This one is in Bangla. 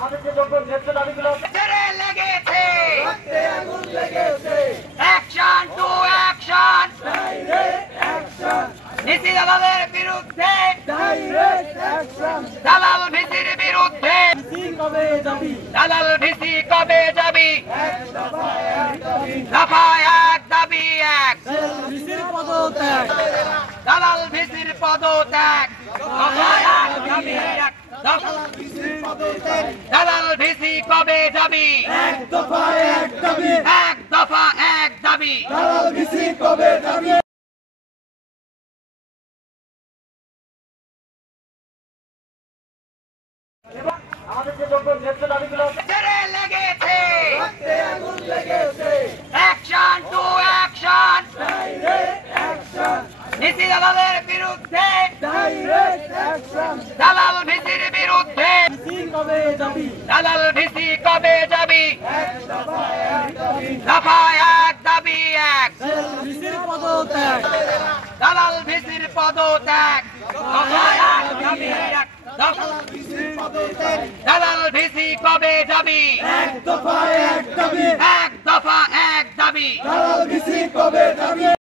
আমাদের যে যোগ্য ন্যায্য দাবিগুলো লেগেছে, আগুন লেগেছে, action to action, direct action, নীতি দালালের বিরুদ্ধে, ডাইরেক্ট অ্যাকশন, দালাল ভিসির বিরুদ্ধে, কবে যাবি? দালাল ভিসি কবে যাবি? এক দফায় এক দাবি, দফায় এক দাবি এক, ভিসির পদত্যাগ, দালাল ভিসির পদত্যাগ, দফায় এক দাবি এক, ভিসির পদত্যাগ, দালাল ভিসি কবে যাবি? এক দফায় এক দাবি, এক দফা এক দাবি। দালাল ভিসি কবে যাবি? আমাদের যে যোগ্য ন্যায্য দাবিগুলো লেগেছে, আগুন লেগেছে, action to action, direct action, নীতি দালালের বিরুদ্ধে, ডাইরেক্ট অ্যাকশন, দালাল ভিসির বিরুদ্ধে, ভিসি কবে যাবি? দালাল ভিসি কবে যাবি? এক দফায় এক দাবি, দফায় এক দাবি এক, ভিসির পদত্যাগ, দালাল ভিসির পদত্যাগ, দফায় এক দাবি এক, ভিসির পদত্যাগ, দালাল ভিসি কবে যাবি? এক দফায় এক দাবি, এক দফা এক দাবি। দালাল ভিসি কবে যাবি?